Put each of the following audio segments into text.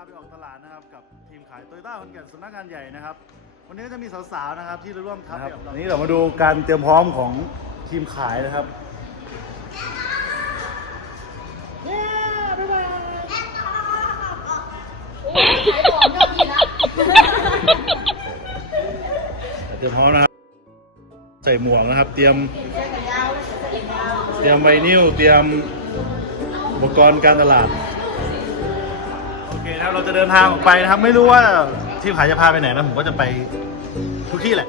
าไปออกตลาดนะครับกับทีมขายโตโยต้าคอนแก่นสำนักงานใหญ่นะครับ วันนี้ก็จะมีสาวๆนะครับที่ร่วมทัพกับเราวันนี้เรามาดูการเตรียมพร้อมของทีมขายนะครับเตรียมพร้อมนะครับใส่หมวกนะครับ เตรียม เตรียมไวนิลเตรียมอุปกรณ์การตลาดโอเค นะครับเราจะเดินทางออกไปนะครับ ไม่รู้ว่าทีมขายจะพาไปไหนนะผมก็จะไปทุกที่แหละ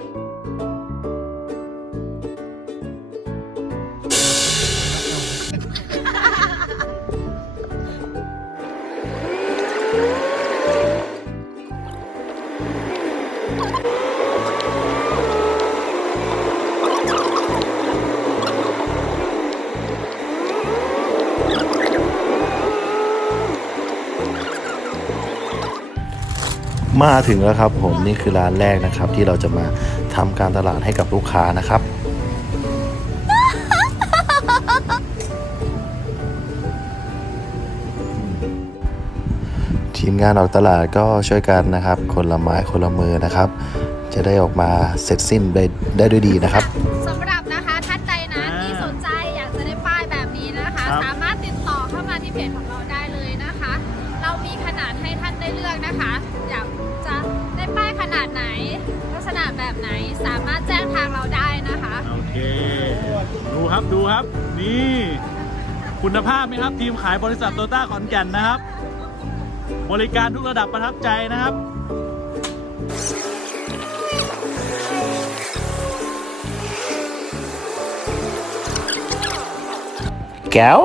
มาถึงแล้วครับผมนี่คือร้านแรกนะครับ ที่เราจะมาทำการตลาดให้กับลูกค้านะครับทีมงานออกตลาดก็ช่วยกันนะครับ คนละไม้คนละมือนะครับ จะได้ออกมาเสร็จสิ้นได้ได้ด้วยดีนะครับสำหรับนะคะท่านใดนะอ่าที่สนใจอยากจะได้ป้ายแบบนี้นะคะครับสามารถติดต่อเข้ามาที่เพจของเราได้ ให้ท่านได้เลือกนะคะ อยากจะได้ป้ายขนาดไหน ลักษณะแบบไหนสามารถแจ้งทางเราได้นะคะ โอเค ดูครับดูครับ นี่ คุณภาพไหมครับ ทีมขายบริษัทโตต้าขอนแก่นนะครับ บริการทุกระดับประทับใจนะครับแก้ว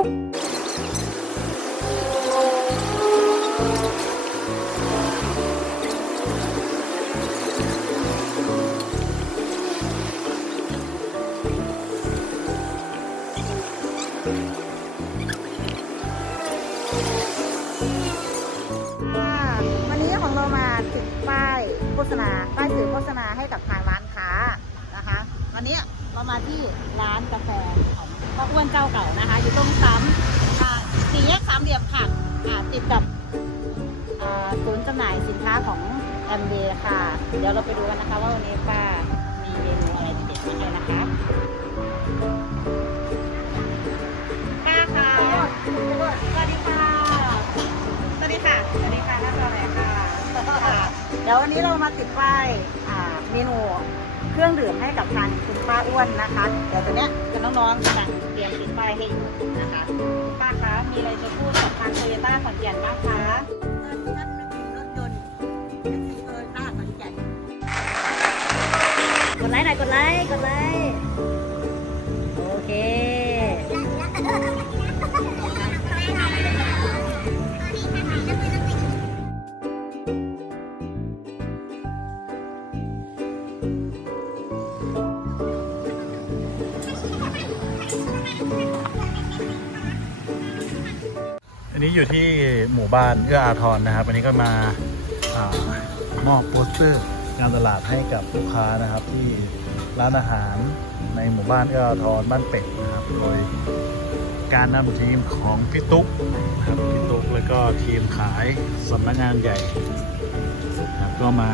มาติดป้ายโฆษณาป้ายสื่อโฆษณาให้กับทางร้านค้านะคะวันนี้เรามาที่ร้านกาแฟของป้าอ้วนเจ้าเก่านะคะ อยู่ตรงซ้ำสี่แยกสามเหลี่ยมค่ะติดกับศูนย์จำหน่ายสินค้าของแอมเดค่ะ เดี๋ยวเราไปดูกันนะคะว่าวันนี้ป้ามีเมนูอะไรเด็ดๆมาให้นะคะ เดี๋ยววันนี้เรามาติดป้ายอ่าเมนูเครื่องดื่มให้กับทางคุณป้าอ้วนนะคะ เดี๋ยวตัวเนี้ยคือน้องๆกำลังเตรียมติดป้ายให้อยู่นะคะคุณป้าคะมีอะไรจะพูดกับทางโตโยต้าขอนแก่นบ้างคะท่านนึกถึงรถยนต์นึกถึงโตโยต้าขอนแก่นกดไลค์หน่อยกดไลค์กดไลค์ อันนี้อยู่ที่หมู่บ้านเอื้ออาทรนะครับ อันนี้ก็มอามอบโปสเตอร์การตลาดให้กับลูกค้านะครับ ที่ร้านอาหารในหมู่บ้านเอื้ออาทรบ้านเป็ดนะครับ โดยการนำทีมของพี่ตุ๊กนะครับพี่ตุ๊กแล้วก็ทีมขายสำนักงานใหญ่ก็มา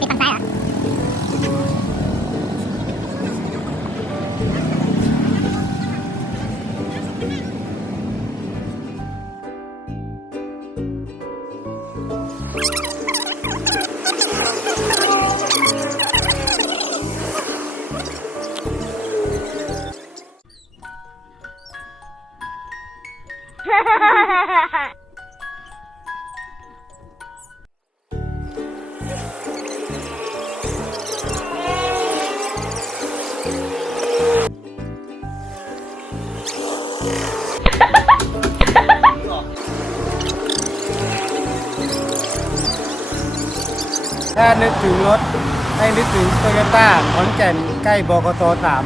นะครับก็มา ถ้านึกถึงรถให้นึกถึงโตโยต้าขอนแก่นใกล้บกตสาม